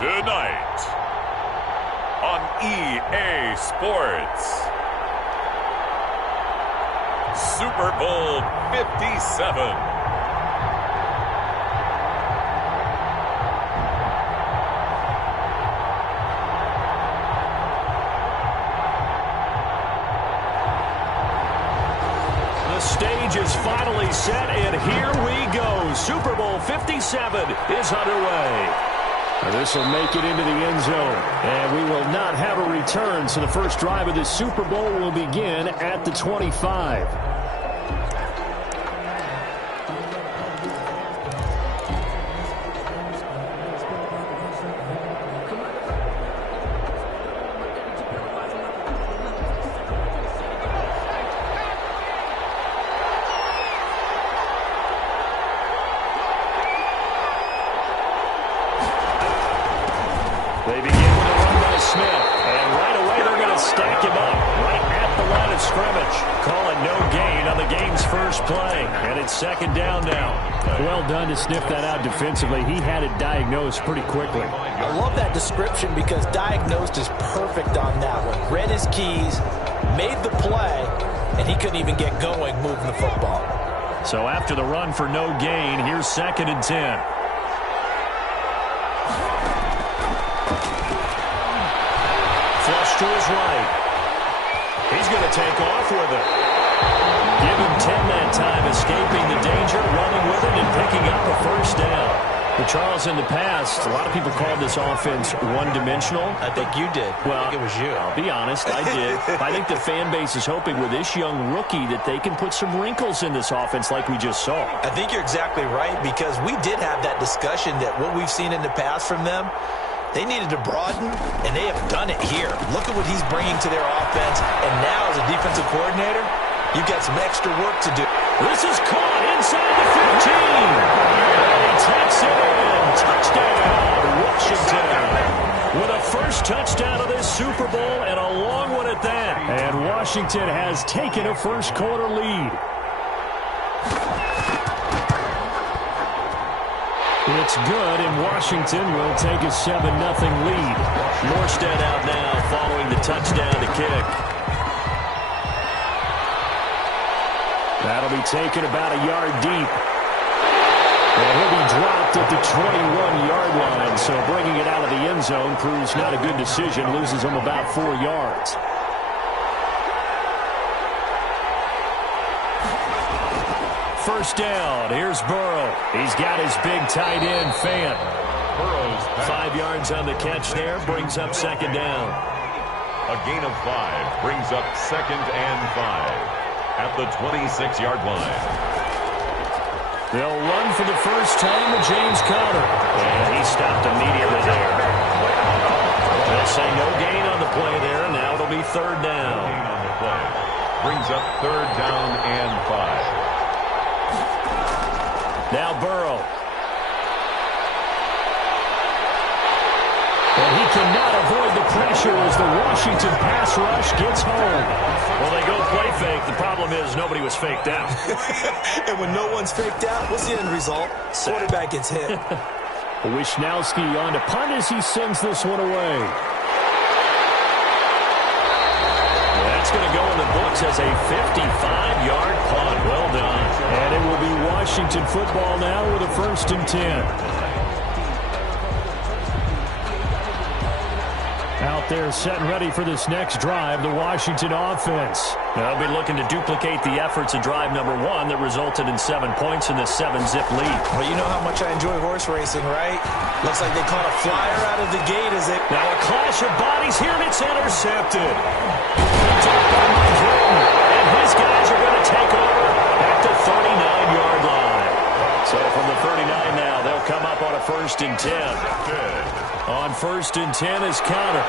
Tonight on EA Sports, Super Bowl 57. The stage is finally set, and here we go. Super Bowl 57 is underway. This will make it into the end zone, and we will not have a return, so the first drive of the Super Bowl will begin at the 25. They begin with a run by Smith, and right away they're going to stack him up right at the line of scrimmage. Call it no gain on the game's first play, and it's second down now. Well done to sniff that out defensively. He had it diagnosed pretty quickly. I love that description because diagnosed is perfect on that one. Read his keys, made the play, and he couldn't even get going moving the football. So after the run for no gain, here's 2nd and 10. To his right. He's going to take off with it. Give him 10 that time, escaping the danger, running with it, and picking up a first down. But Charles, in the past, a lot of people called this offense one-dimensional. I think you did. Well, I think it was you. I'll be honest, I did. I think the fan base is hoping with this young rookie that they can put some wrinkles in this offense like we just saw. I think you're exactly right because we did have that discussion that what we've seen in the past from them, they needed to broaden, and they have done it here. Look at what he's bringing to their offense, and now as a defensive coordinator, you've got some extra work to do. This is caught inside the 15. And he takes it in. Touchdown, Washington. With a first touchdown of this Super Bowl, and a long one at that. And Washington has taken a first-quarter lead. It's good, and Washington will take a 7-0 lead. Morstead out now following the touchdown to kick. That'll be taken about a yard deep. And he'll be dropped at the 21-yard line, so bringing it out of the end zone proves not a good decision, loses him about 4 yards. First down, here's Burrow. He's got his big tight end, Fant. Burrow's 5 yards on the catch there, brings up second down. A gain of 5 brings up 2nd and 5 at the 26-yard line. They'll run for the first time with James Conner. And he stopped immediately there. They'll say no gain on the play there. Now it'll be 3rd down. Gain on the play brings up 3rd down and 5. Now Burrow. And he cannot avoid the pressure as the Washington pass rush gets home. Well, they go play fake. The problem is nobody was faked out. And when no one's faked out, what's the end result? Quarterback gets hit. Wishnowski on to punt as he sends this one away. That's going to go in the books as a 55-yard punt. Well done. And it will be Washington football now with a 1st and 10. Out there set and ready for this next drive, the Washington offense. They'll be looking to duplicate the efforts of drive number 1 that resulted in 7 points in this 7-zip lead. Well, you know how much I enjoy horse racing, right? Looks like they caught a flyer out of the gate as they... Now a clash of bodies here, and it's intercepted. And his guys are going to take over at the 39-yard line. So from the 39 now, they'll come up on a 1st and 10. On 1st and 10 is Conner.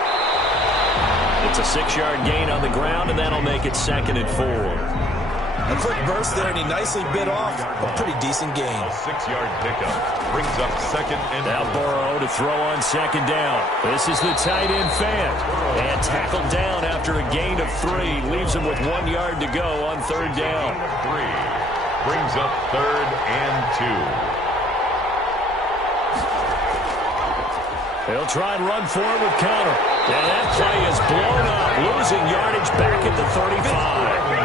It's a 6-yard gain on the ground, and that'll make it 2nd and 4. A quick burst there, and he nicely bit off a pretty decent gain. A 6-yard pickup brings up 2nd and 4. Now Burrow to throw on 2nd down. This is the tight end Fant. And tackled down after a gain of 3. Leaves him with 1 yard to go on 3rd down. 3 brings up 3rd and 2. They'll try and run forward with Conner. And that play is blown up, losing yardage back at the 35.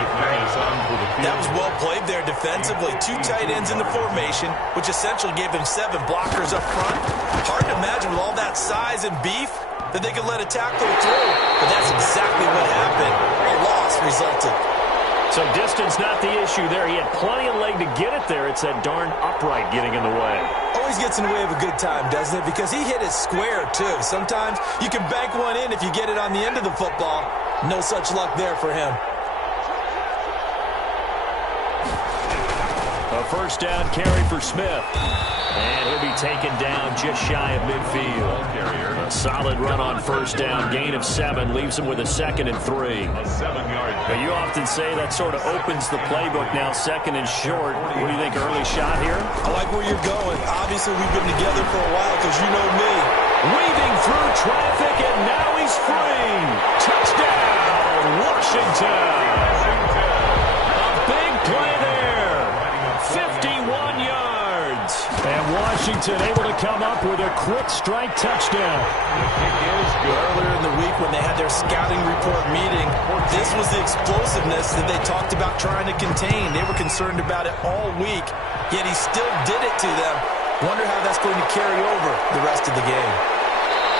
That was well played there defensively. 2 tight ends in the formation, which essentially gave them 7 blockers up front. Hard to imagine with all that size and beef that they could let a tackle through. But that's exactly what happened. A loss resulted. So distance not the issue there. He had plenty of leg to get it there. It's that darn upright getting in the way. Always gets in the way of a good time, doesn't it? Because he hit it square, too. Sometimes you can bank one in if you get it on the end of the football. No such luck there for him. A first down carry for Smith. And he'll be taken down just shy of midfield. A solid run on first down. Gain of 7 leaves him with a 2nd and 3. A 7-yard. But you often say that sort of opens the playbook now, 2nd and short. What do you think, early shot here? I like where you're going. Obviously, we've been together for a while because you know me. Weaving through traffic, and now he's free. Touchdown, Washington. A big play there. 51 yards. And Washington able to come up with a quick strike touchdown. The kick is good. Earlier in the week when they had their scouting report meeting, this was the explosiveness that they talked about trying to contain. They were concerned about it all week, yet he still did it to them. Wonder how that's going to carry over the rest of the game.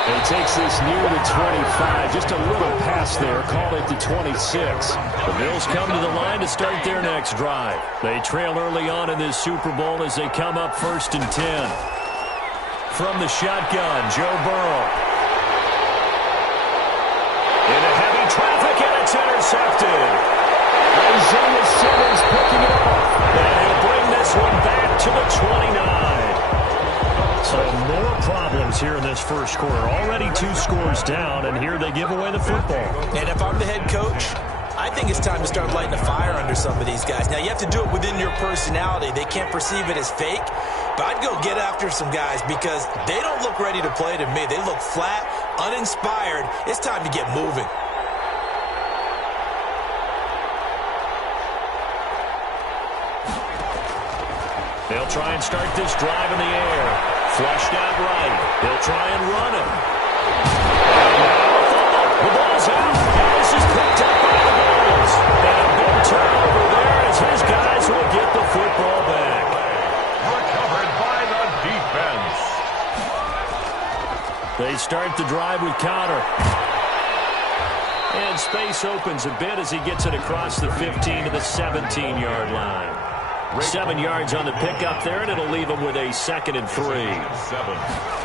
He takes this near the 25, just a little pass there, called it the 26. The Bills come to the line to start their next drive. They trail early on in this Super Bowl as they come up 1st and 10. From the shotgun, Joe Burrow. Into heavy traffic, and it's intercepted. Isaiah Simmons picking it off. And he'll bring this one back to the 29. So more problems here in this first quarter. Already 2 scores down, and here they give away the football. And if I'm the head coach, I think it's time to start lighting a fire under some of these guys. Now, you have to do it within your personality. They can't perceive it as fake. But I'd go get after some guys because they don't look ready to play to me. They look flat, uninspired. It's time to get moving. They'll try and start this drive in the air. Flushed out right. They'll try and run it. The ball's out. This is picked up by the Bills. And a big turnover there as his guys will get the football back. Recovered by the defense. They start the drive with Conner. And space opens a bit as he gets it across the 15 to the 17-yard line. 7 yards on the pickup there, and it'll leave him with a 2nd and 3. 7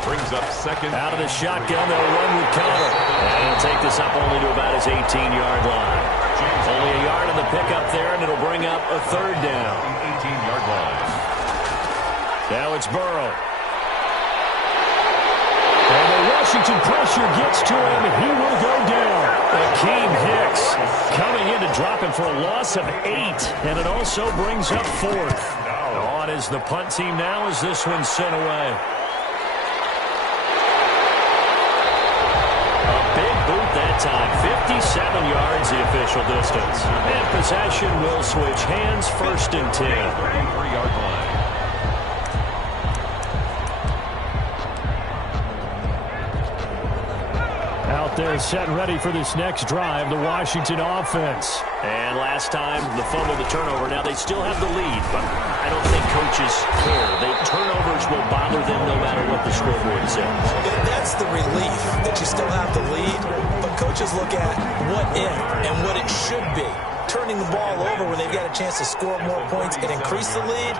brings up 2nd. Out of the shotgun, they'll run with Conner. And he'll take this up only to about his 18-yard line. Only a yard on the pickup there, and it'll bring up a 3rd down. 18-yard line. Now it's Burrow. And the Washington pressure gets to him, and he will go down. Akeem Hicks coming in to drop him for a loss of 8, and it also brings up 4th. On is the punt team now as this one's sent away. A big boot that time, 57 yards the official distance. And possession will switch hands, 1st and 10. 33-yard line. Out there set and ready for this next drive, the Washington offense. And last time, the fumble, the turnover. Now, they still have the lead, but I don't think coaches care. Turnovers will bother them no matter what the scoreboard says. That's the relief that you still have the lead, but coaches look at what if and what it should be. Turning the ball over when they've got a chance to score more points and increase the lead,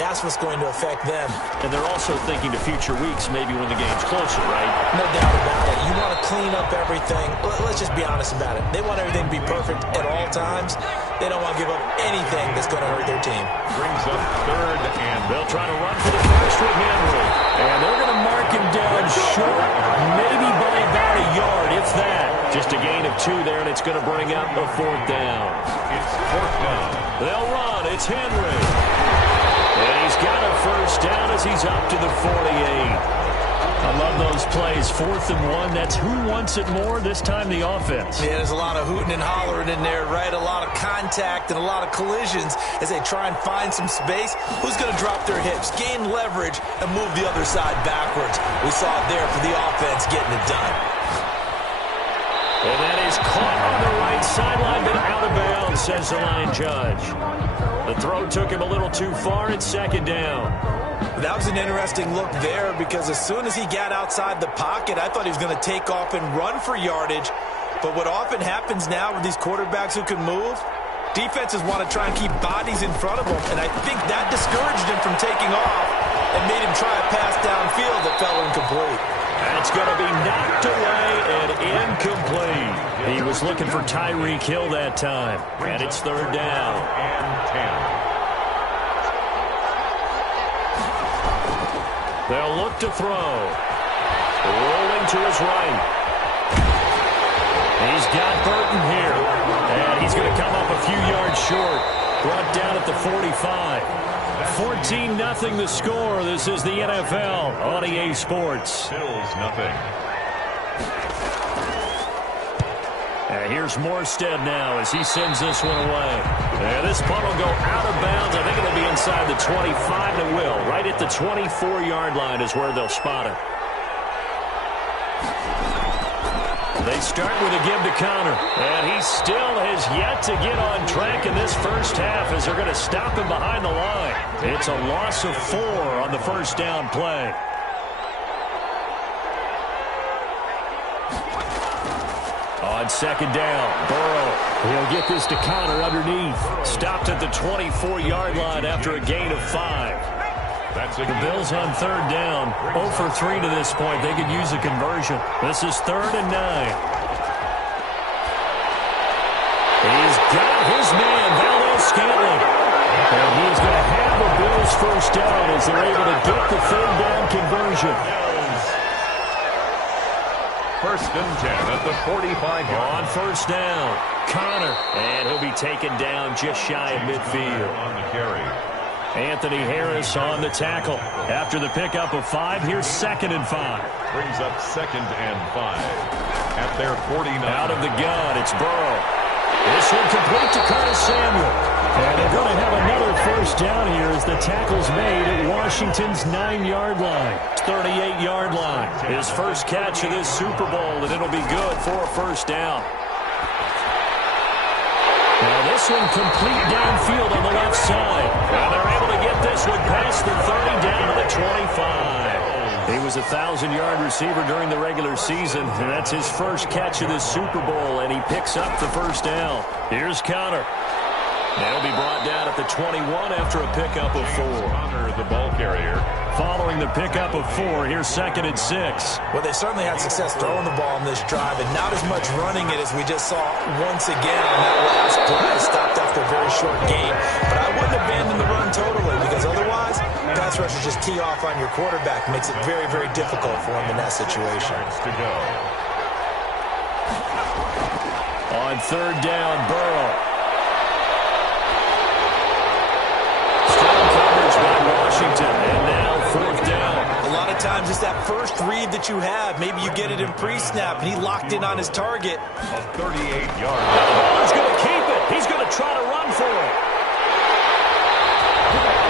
that's what's going to affect them. And they're also thinking to future weeks, maybe when the game's closer, right? No doubt about it. You want to clean up everything. Let's just be honest about it. They want everything to be perfect at all times. They don't want to give up anything that's going to hurt their team. Brings up 3rd and they'll try to run for the first with Henry. And they're going to mark him down short, maybe by about a yard, if that. Just a gain of 2 there, and it's going to bring up a 4th down. it's 4th down. They'll run. It's Henry. And he's got a first down as he's up to the 48. I love those plays. 4th and 1. That's who wants it more, this time the offense. Yeah, there's a lot of hooting and hollering in there, right? A lot of contact and a lot of collisions as they try and find some space. Who's going to drop their hips, gain leverage, and move the other side backwards? We saw it there for the offense getting it done. And that is caught on the right sideline, but out of bounds, says the line judge. The throw took him a little too far. It's 2nd down. That was an interesting look there because as soon as he got outside the pocket, I thought he was going to take off and run for yardage. But what often happens now with these quarterbacks who can move, defenses want to try and keep bodies in front of them. And I think that discouraged him from taking off and made him try a pass downfield that fell incomplete. That's going to be knocked away and incomplete. He was looking for Tyreek Hill that time. And it's 3rd down. And 10. They'll look to throw. Rolling to his right. He's got Burton here. And he's going to come up a few yards short. Brought down at the 45. 14-0 the score. This is the NFL on EA Sports. Bills nothing. And here's Morstead now as he sends this one away. And this punt will go out of bounds. I think it'll be inside the 25, and it will. Right at the 24-yard line is where they'll spot it. They start with a give to Connor. And he still has yet to get on track in this first half as they're going to stop him behind the line. It's a loss of 4 on the first down play. On 2nd down, Burrow. He'll get this to Connor underneath. Stopped at the 24-yard line after a gain of 5. The Bills on 3rd down. 0 for 3 to this point. They could use a conversion. This is 3rd and 9. He's got his man, Valdez-Scantling. And he's going to have the Bills first down as they're able to get the 3rd down conversion. 1st and 10 at the 45-yard. On 1st down, Connor. And he'll be taken down just shy of midfield. On the carry. Anthony Harris on the tackle. After the pickup of 5, here's 2nd and 5. Brings up 2nd and 5 at their 49. Out of the gun, it's Burrow. This one complete to Curtis Samuel. And they're going to have another first down here as the tackle's made at Washington's 9-yard line. 38-yard line. His first catch of this Super Bowl, and it'll be good for a first down. Now this one complete downfield on the left side. And they're able to get this one past the 30 down to the 25. He was a 1,000-yard receiver during the regular season, and that's his first catch of this Super Bowl, and he picks up the first down. Here's Connor. He'll be brought down at the 21 after a pickup of 4. Connor, the ball carrier. Following the pickup of 4, here's 2nd and 6. Well, they certainly had success throwing the ball on this drive, and not as much running it as we just saw once again on that last play. Stopped after a very short game. But I wouldn't abandon the run totally, because otherwise, pass rushers just tee off on your quarterback. Makes it very, very difficult for him in that situation. To go. On 3rd down, Burrow. By Washington, and now 4th down. A lot of times it's that first read that you have. Maybe you get it in pre-snap, and he locked in on his target. A 38-yard. He's going to keep it. He's going to try to run for it.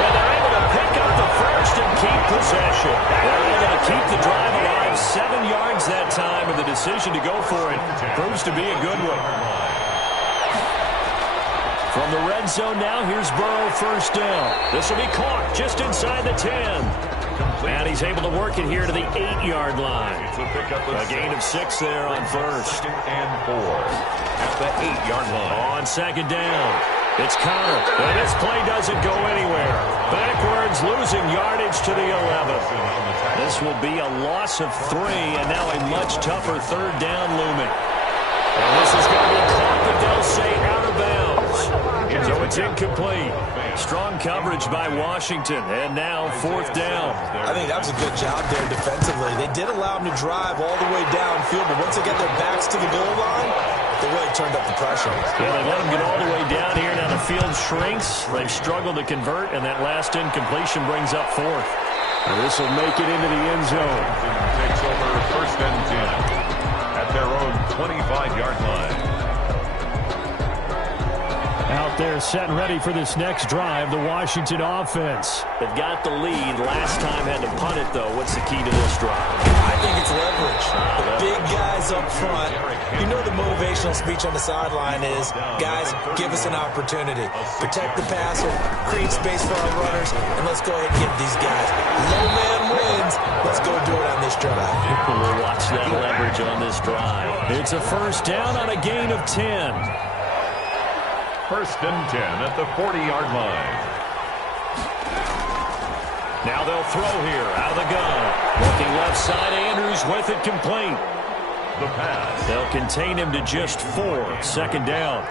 And they're able to pick up the first and keep possession. They're able to keep the drive alive. 7 yards that time, and the decision to go for it proves to be a good one. From the red zone now, here's Burrow, first down. This will be caught just inside the 10. And he's able to work it here to the 8-yard line. A gain of 6 there on first. 2nd and 4 at the 8-yard line. On 2nd down, it's Connor. And this play doesn't go anywhere. Backwards, losing yardage to the 11. This will be a loss of 3, and now a much tougher 3rd down looming. And this is going to be caught, but they'll say out of bounds. So it's incomplete. Strong coverage by Washington, and now 4th down. I think that was a good job there defensively. They did allow him to drive all the way downfield, but once they get their backs to the goal line, they really turned up the pressure. Yeah, they let him get all the way down here. Now the field shrinks. They've struggled to convert, and that last incompletion brings up 4th. This will make it into the end zone. Takes over first and 10 at their own 25-yard line. Out there set and ready for this next drive, the Washington offense. They've got the lead. Last time had to punt it, though. What's the key to this drive? I think it's leverage. The big guys up front. You know the motivational speech on the sideline is, guys, give us an opportunity. Protect the passer, create space for our runners, and let's go ahead and get these guys. Low man wins. Let's go do it on this drive. We'll watch that leverage on this drive. It's a first down on a gain of 10. First and 10 at the 40-yard line. Now they'll throw here out of the gun. Looking left side, Andrews with it complete. The pass. They'll contain him to just 4. Second down.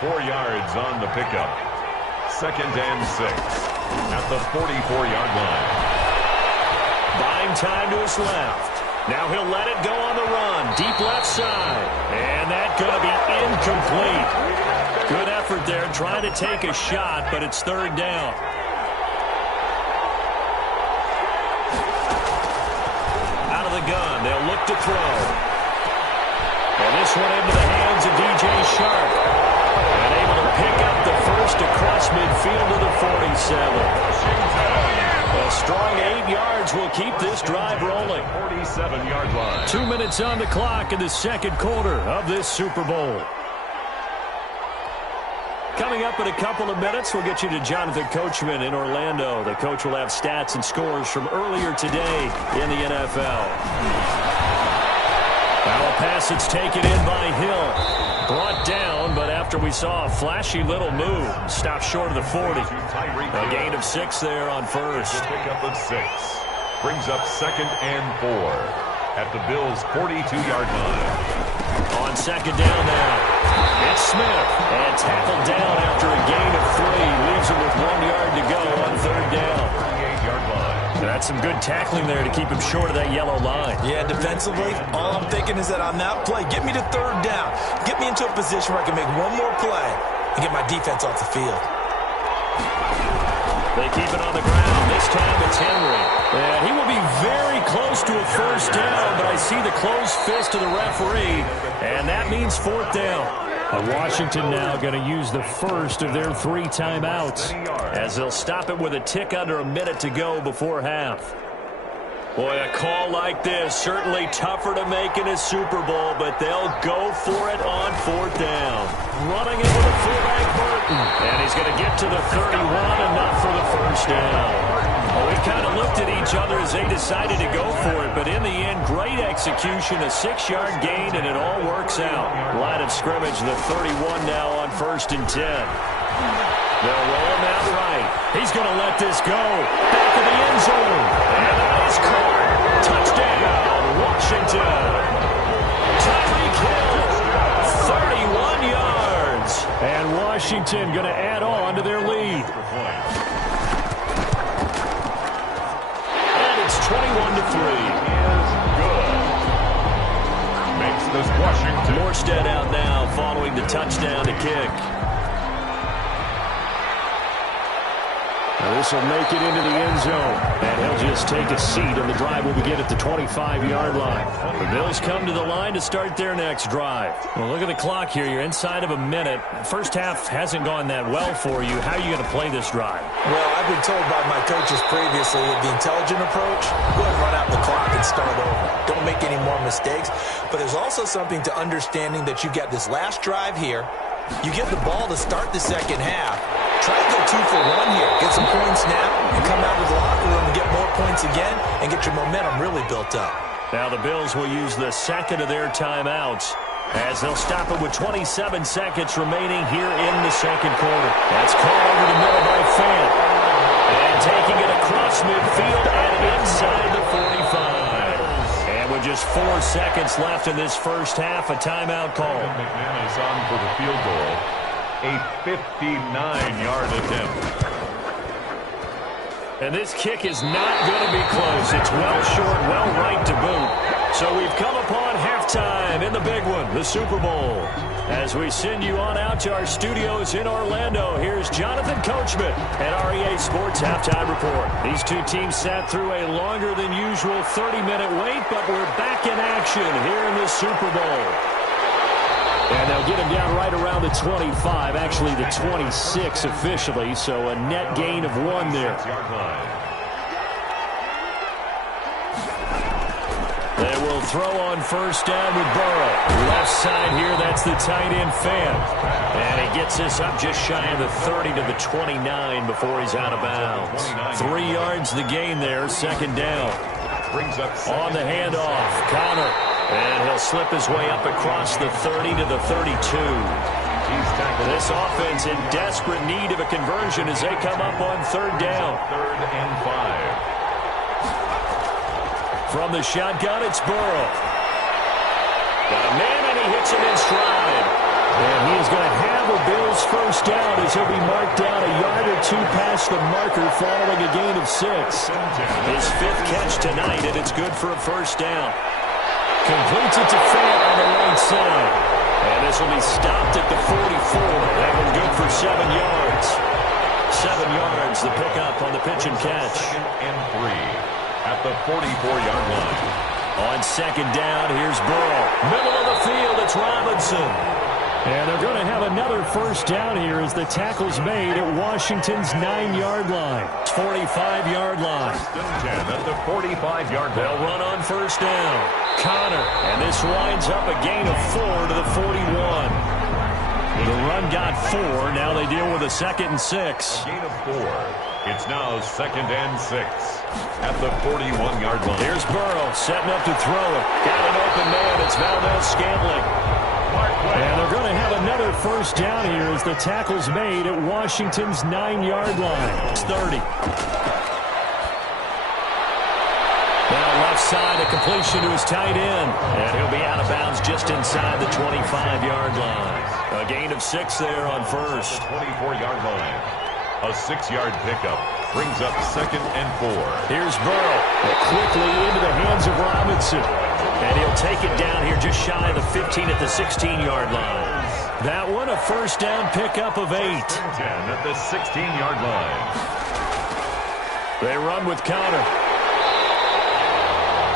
4 yards on the pickup. Second and 6 at the 44-yard line. Buying time to his left. Now he'll let it go on the run. Deep left side. And that's going to be incomplete. Good effort there, trying to take a shot, but it's third down. Out of the gun, they'll look to throw. And this one into the hands of DJ Sharp. And able to pick up the first across midfield to the 47. A strong 8 yards will keep this drive rolling. 47-yard line. 2 minutes on the clock in the second quarter of this Super Bowl. Coming up in a couple of minutes, we'll get you to Jonathan Coachman in Orlando. The coach will have stats and scores from earlier today in the NFL. Now a pass that's taken in by Hill. Brought down, but after we saw a flashy little move, stopped short of the 40. A gain of 6 there on first. Pick up of 6. Brings up second and 4 at the Bills' 42-yard line. On second down now. It's Smith, and tackled down after a gain of 3. Leaves him with 1 yard to go on third down. 38-yard line. That's some good tackling there to keep him short of that yellow line. Yeah, defensively, all I'm thinking is that on that play, get me to third down. Get me into a position where I can make one more play and get my defense off the field. They keep it on the ground. This time it's Henry. And he will be very close to a first down, but I see the closed fist of the referee, and that means fourth down. Washington now going to use the first of their 3 timeouts, as they'll stop it with a tick under a minute to go before half. Boy, a call like this, certainly tougher to make in a Super Bowl, but they'll go for it on fourth down. Running it with a fullback Burton, and he's going to get to the 31, enough for the first down. Well, we kind of looked at each other as they decided to go for it, but in the end, great execution, a 6-yard gain, and it all works out. Line of scrimmage, the 31 now on first and 10. They'll roll him out right. He's going to let this go. Back of the end zone. And that is caught. Touchdown, Washington. Tyreek Hill, 31 yards. And Washington going to add on to their lead. And it's 21-3. Makes this Washington. Morstead out now following the touchdown to kick. Now this will make it into the end zone. And he'll just take a seat, and the drive will begin at the 25-yard line. The Bills come to the line to start their next drive. Well, look at the clock here. You're inside of a minute. First half hasn't gone that well for you. How are you going to play this drive? Well, I've been told by my coaches previously that the intelligent approach, go ahead and run out the clock and start over. Don't make any more mistakes. But there's also something to understanding that you got this last drive here. You get the ball to start the second half. Try to go 2 for 1 here. Get some points now and come out of the locker room and get more points again and get your momentum really built up. Now the Bills will use the second of their timeouts as they'll stop it with 27 seconds remaining here in the second quarter. That's caught over the middle by Fant. And taking it across midfield and inside the 45. And with just 4 seconds left in this first half, a timeout call. McManus on for the field goal. A 59-yard attempt. And this kick is not going to be close. It's well short, well right to boot. So we've come upon halftime in the big one, the Super Bowl. As we send you on out to our studios in Orlando, here's Jonathan Coachman at REA Sports Halftime Report. These two teams sat through a longer than usual 30-minute wait, but we're back in action here in the Super Bowl. And they'll get him down right around the 25, actually the 26 officially, so a net gain of 1 there. They will throw on first down with Burrow. Left side here, that's the tight end Fan. And he gets this up just shy of the 30 to the 29 before he's out of bounds. 3 yards the gain there, second down. On the handoff, Connor. And he'll slip his way up across the 30 to the 32. This offense in desperate need of a conversion as they come up on third down. 3rd and 5. From the shotgun, it's Burrow. Got a man, and he hits him in stride. And he is going to have a Bills first down as he'll be marked down a yard or 2 past the marker following a gain of 6. His 5th catch tonight, and it's good for a first down. Completes it to Fan on the right side. And this will be stopped at the 44. That one good for 7 yards. 7 yards, the pickup on the pitch and catch. 2nd and 3. At the 44-yard line. On second down, here's Burrow. Middle of the field, it's Robinson. And they're going to have another first down here as the tackle's made at Washington's 9-yard line. 45-yard line. 10 at the 45-yard line. They'll run on first down. Connor, and this winds up a gain of 4 to the 41. The run got 4. Now they deal with a 2nd and 6. A gain of 4. It's now 2nd and 6 at the 41-yard line. Here's Burrow setting up to throw it. Got an open man. It's Valdez-Scantling. And they're going to have another first down here as the tackle's made at Washington's 9-yard line. It's 30. Now left side, a completion to his tight end. And he'll be out of bounds just inside the 25-yard line. A gain of 6 there on first. 24-yard line. A 6-yard pickup brings up 2nd and 4. Here's Burrow. Quickly into the hands of Robinson. And he'll take it down here just shy of the 15 at the 16-yard line. That one a first down pickup of 8. 10 at the 16-yard line. They run with Connor.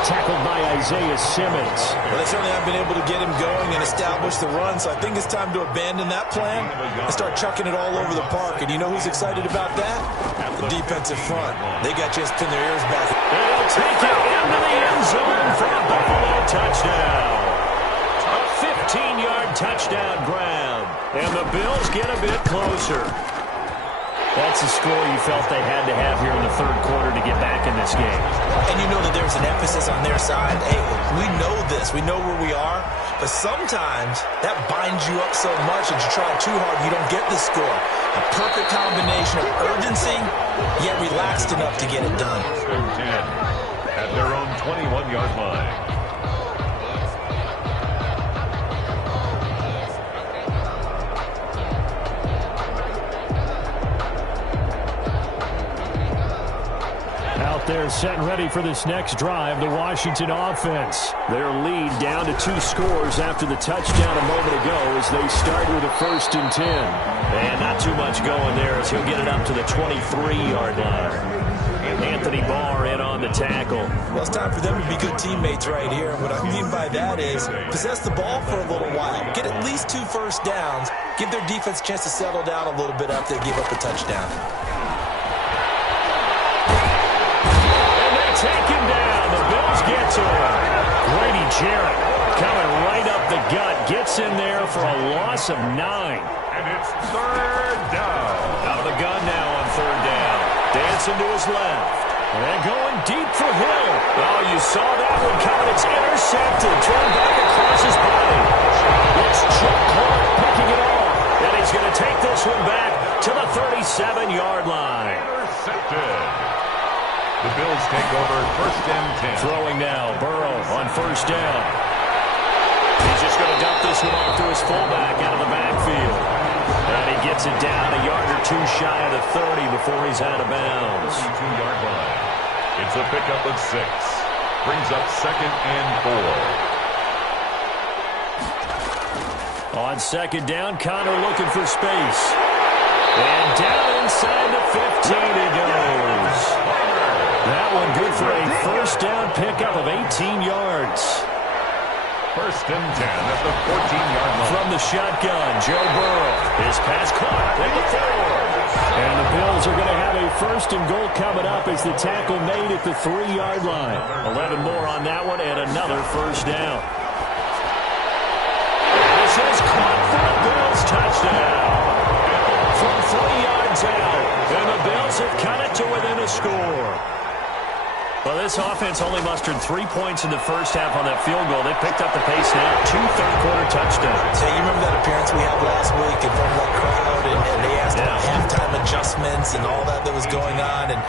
Tackled by Isaiah Simmons. Well, they certainly haven't been able to get him going and establish the run, so I think it's time to abandon that plan and start chucking it all over the park. And you know who's excited about that? The defensive front. They got a chance to pin their ears back. They'll take it into the end zone for a Buffalo touchdown. A 15-yard touchdown grab. And the Bills get a bit closer. That's the score you felt they had to have here in the third quarter to get back in this game. And you know that there's an emphasis on their side. Hey, we know this. We know where we are. But sometimes that binds you up so much that you try too hard, you don't get the score. A perfect combination of urgency, yet relaxed enough to get it done. 10 at their own 21-yard line. They're set and ready for this next drive, the Washington offense. Their lead down to 2 scores after the touchdown a moment ago as they start with a 1st and 10. And not too much going there as he'll get it up to the 23-yard line. Anthony Barr in on the tackle. Well, it's time for them to be good teammates right here. What I mean by that is possess the ball for a little while. Get at least 2 first downs. Give their defense a chance to settle down a little bit after they give up a touchdown. Take him down. The Bills get to him. Grady Jarrett coming right up the gut. Gets in there for a loss of 9. And it's 3rd down. Out of the gun now on 3rd down. Dancing to his left. And going deep for Hill. Oh, you saw that one coming. It's intercepted. Thrown back across his body. It's Chuck Clark picking it off. And he's going to take this one back to the 37-yard line. Intercepted. The Bills take over 1st and 10. Throwing now, Burrow on first down. He's just going to dump this one off to his fullback out of the backfield. And he gets it down a yard or 2 shy of the 30 before he's out of bounds. 32-yard line. It's a pickup of 6. brings up 2nd and 4. On 2nd down, Connor looking for space. And down inside the 15 he goes. That one good for a first down pickup of 18 yards. 1st and 10 at the 14-yard line. From the shotgun, Joe Burrow. His pass caught at the 4. And the Bills are going to have a 1st and goal coming up as the tackle made at the 3-yard line. 11 more on that one and another first down. And this is caught for a Bills touchdown. From 3 yards out. And the Bills have cut it to within a score. Well, this offense only mustered 3 points in the first half on that field goal. They picked up the pace now. 2 third-quarter touchdowns. Hey, you remember that appearance we had last week in front of that crowd, and they asked about halftime adjustments and all that was going on. And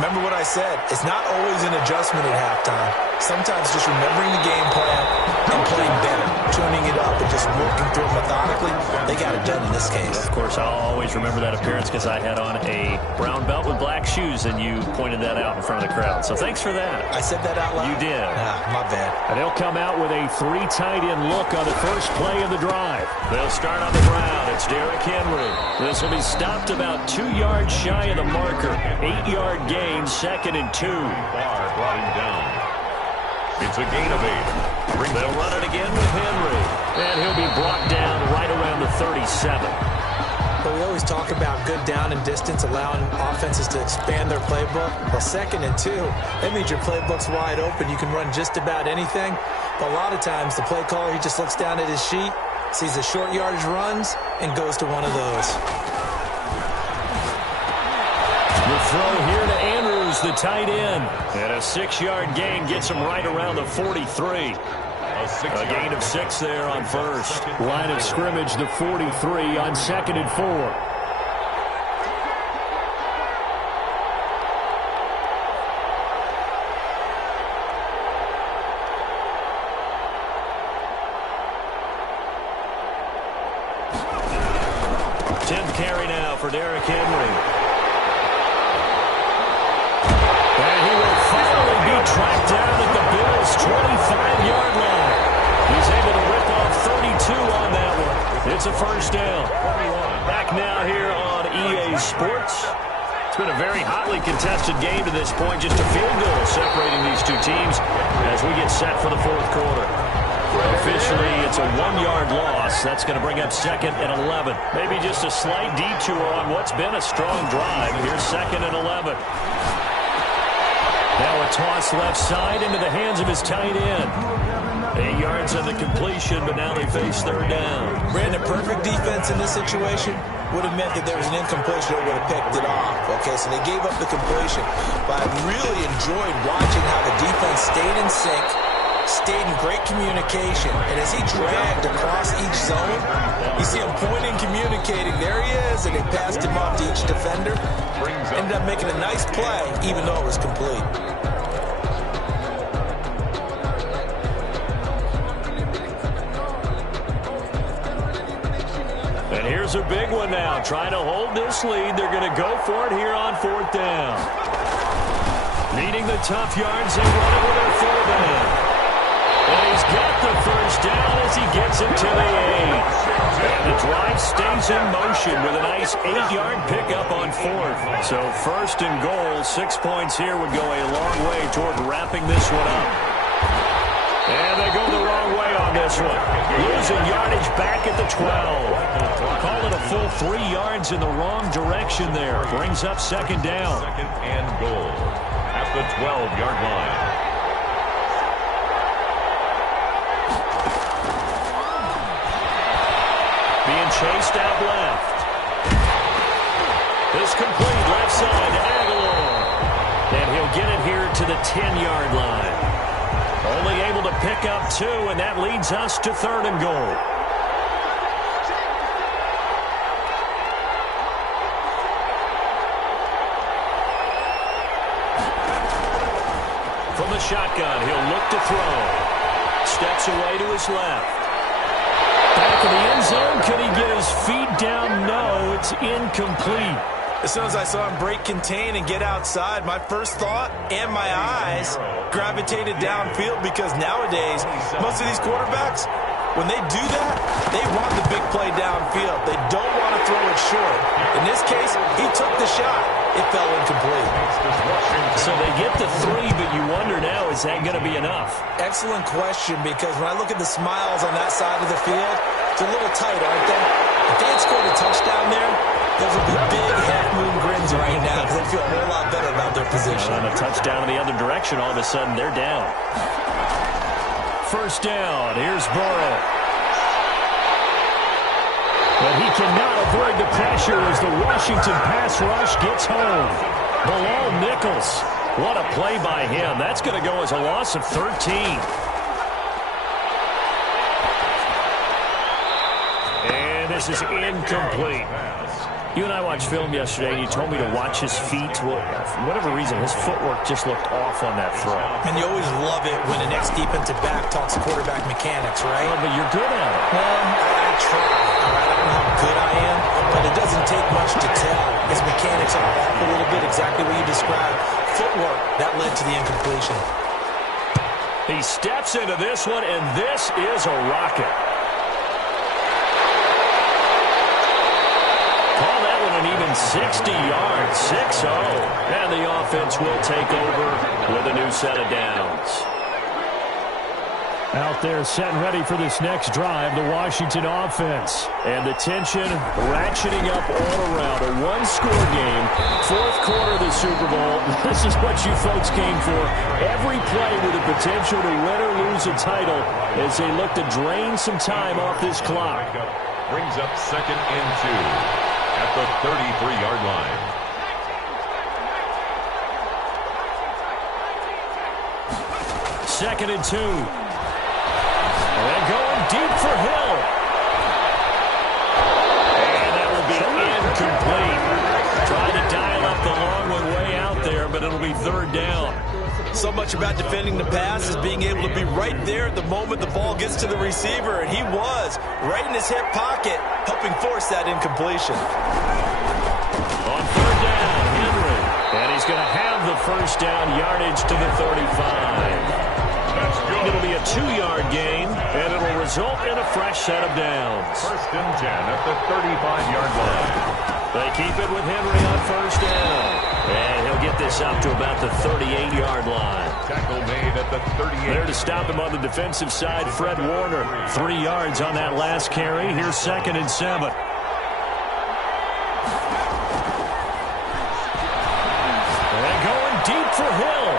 remember what I said. It's not always an adjustment at halftime. Sometimes just remembering the game plan and playing better, tuning it up and just working through it methodically. They got it done in this case. Of course, I'll always remember that appearance because I had on a brown belt with black shoes, and you pointed that out in front of the crowd. So thanks for that. I said that out loud? You did. My bad. And they'll come out with a 3 tight end look on the first play of the drive. They'll start on the ground. It's Derrick Henry. This will be stopped about 2 yards shy of the marker. 8-yard gain, 2nd and 2. Barr brought him down. It's a gain of 8. They'll run it again with Henry. And he'll be brought down right around the 37. But we always talk about good down and distance, allowing offenses to expand their playbook. Well, 2nd and 2, that means your playbook's wide open. You can run just about anything. But a lot of times, the play caller, he just looks down at his sheet, sees the short yardage runs, and goes to one of those. The throw here to Andrews, the tight end. And a 6-yard gain gets him right around the 43. A gain of 6 there on first. Line of scrimmage, the 43 on 2nd and 4. Tenth carry now for Derrick Henry. And he will finally be tracked down at the Bills' 25-yard line. He's able to rip off 32 on that one. It's a first down. Back now here on EA Sports. It's been a very hotly contested game to this point. Just a field goal separating these two teams as we get set for the 4th quarter. Officially, it's a 1-yard loss. That's going to bring up 2nd and 11. Maybe just a slight detour on what's been a strong drive. Here's 2nd and 11. Now a toss left side into the hands of his tight end. 8 yards on the completion, but now they face 3rd down. Brandon, perfect defense in this situation would have meant that there was an incompletion that would have picked it off. Okay, so they gave up the completion. But I really enjoyed watching how the defense stayed in sync, stayed in great communication. And as he dragged across each zone, you see him pointing, communicating. There he is, and they passed him off to each defender. Ended up making a nice play, even though it was complete. And here's a big one now. Trying to hold this lead. They're going to go for it here on 4th down. Needing the tough yards, they run it with their fullback. And he's got the first down as he gets it to the 8. And the drive stays in motion with a nice 8-yard pickup on 4th. So 1st and goal, 6 points here would go a long way toward wrapping this one up. And they go the wrong way on this one. Losing yardage back at the 12. Call it a full 3 yards in the wrong direction there. Brings up 2nd down. 2nd and goal at the 12-yard line. Being chased out left. This complete left side to Aguilar. And he'll get it here to the 10-yard line. Only able to pick up 2, and that leads us to 3rd and goal. From the shotgun, he'll look to throw. Steps away to his left. Back of the end zone. Can he get his feet down? No, it's incomplete. As soon as I saw him break contain and get outside, my first thought and my eyes gravitated downfield, because nowadays, most of these quarterbacks, when they do that, they want the big play downfield. They don't want to throw it short. In this case, he took the shot. It fell incomplete. So they get the 3, but you wonder now, is that going to be enough? Excellent question, because when I look at the smiles on that side of the field, it's a little tight, aren't they? If they had scored a touchdown there, those would be big half-moon grins right now, because they'd feel a whole lot better about their position. On a touchdown in the other direction, all of a sudden they're down. First down, here's Burrow. But he cannot avoid the pressure as the Washington pass rush gets home. Bilal Nichols, what a play by him. That's going to go as a loss of 13. And this is incomplete. You and I watched film yesterday, and you told me to watch his feet. Well, for whatever reason, his footwork just looked off on that throw. And you always love it when an ex-defensive back talks quarterback mechanics, right? Well, but you're good at it. Well, I try. All right, I don't know how good I am, but it doesn't take much to tell. His mechanics are off a little bit, exactly what you described. Footwork, that led to the incompletion. He steps into this one, and this is a rocket. Call that one an even 60 yards, 6-0. And the offense will take over with a new set of downs. Out there set and ready for this next drive, the Washington offense. And the tension ratcheting up all around. A one-score game, fourth quarter of the Super Bowl. This is what you folks came for. Every play with the potential to win or lose a title as they look to drain some time off this clock. Brings up 2nd and 2 at the 33-yard line. Second and 2. And going deep for Hill. And that will be incomplete. Trying to dial up the long one way out there, but it'll be third down. So much about defending the pass is being able to be right there at the moment the ball gets to the receiver, and he was right in his hip pocket, helping force that incompletion. On third down, Henry. And he's going to have the first down yardage to the 35. It'll be a 2-yard gain, and it'll result in a fresh set of downs. 1st and 10 at the 35-yard line. They keep it with Henry on first down. And he'll get this up to about the 38-yard line. Tackle made at the 38. There to stop him on the defensive side, Fred Warner. 3 yards on that last carry. Here's 2nd and 7. And going deep for Hill.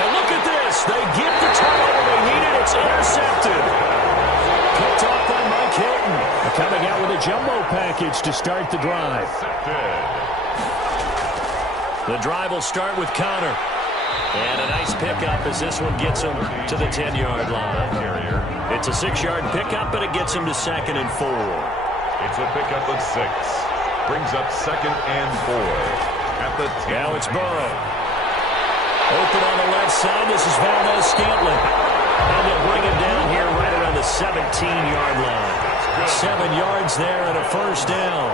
And look at this. They get the turnover they needed. It's intercepted. Picked off by Mike Hilton. Coming out with a jumbo package to start the drive. The drive will start with Connor. And a nice pickup as this one gets him to the 10-yard line. It's a 6-yard pickup, but it gets him to 2nd and 4. It's a pickup of 6. Brings up 2nd and 4 at the 10. Now it's Burrow. Open on the left side. This is Valdez-Scantling. And they'll bring him down here right around the 17-yard line. 7 yards there and a first down.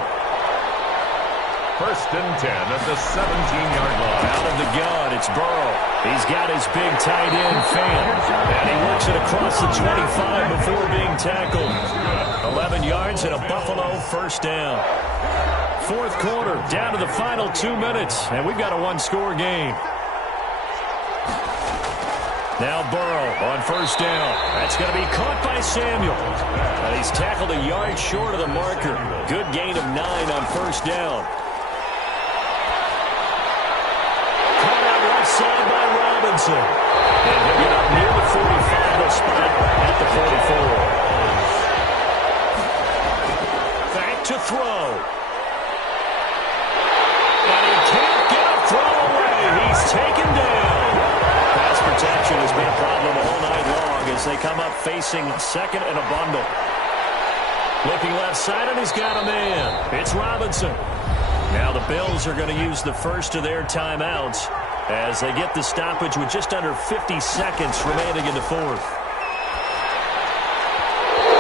1st and 10 at the 17-yard line. Out of the gun, it's Burrow. He's got his big tight end, Fan. And he works it across the 25 before being tackled. 11 yards and a Buffalo first down. Fourth quarter, down to the final 2 minutes. And we've got a one-score game. Now Burrow on first down. That's going to be caught by Samuel. And he's tackled a yard short of the marker. Good gain of 9 on first down. Caught out left side by Robinson. And he'll get up near the 45, the spot at the 44. Back to throw. And he can't get a throw away. He's taken down. Pass protection has been a problem all night long as they come up facing 2nd and a bundle. Looking left side, and he's got a man. It's Robinson. Now the Bills are going to use the first of their timeouts as they get the stoppage with just under 50 seconds remaining in the fourth.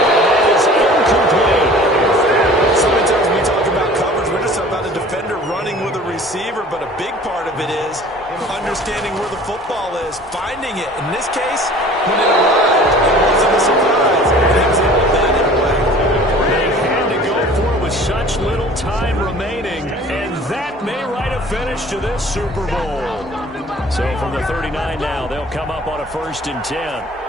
And that is incomplete. So many times we talk about coverage, we're receiver, but a big part of it is understanding where the football is, finding it. In this case, when it arrived, it wasn't a surprise. And he was able to get it away. They had to go for it with such little time remaining, and that may write a finish to this Super Bowl. So from the 39 now, they'll come up on a 1st and 10.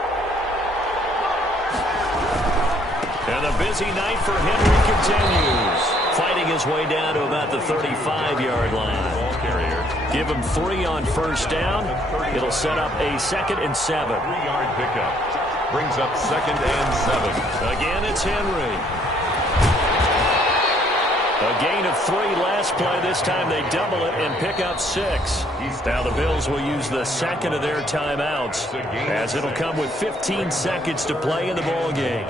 And the busy night for Henry continues, fighting his way down to about the 35-yard line. Give him 3 on 1st down. It'll set up a 2nd and 7. 3-yard pickup. Brings up 2nd and 7. Again, it's Henry. A gain of 3 last play. This time they double it and pick up 6. Now the Bills will use the 2nd of their timeouts, as it'll come with 15 seconds to play in the ball game.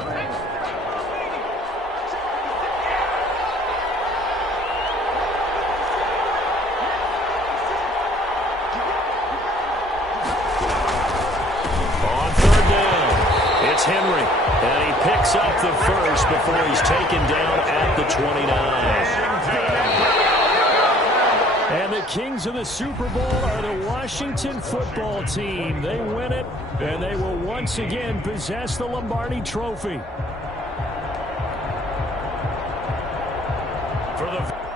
Henry, and he picks up the 1st before he's taken down at the 29. And the kings of the Super Bowl are the Washington football team. They win it, and they will once again possess the Lombardi Trophy. For the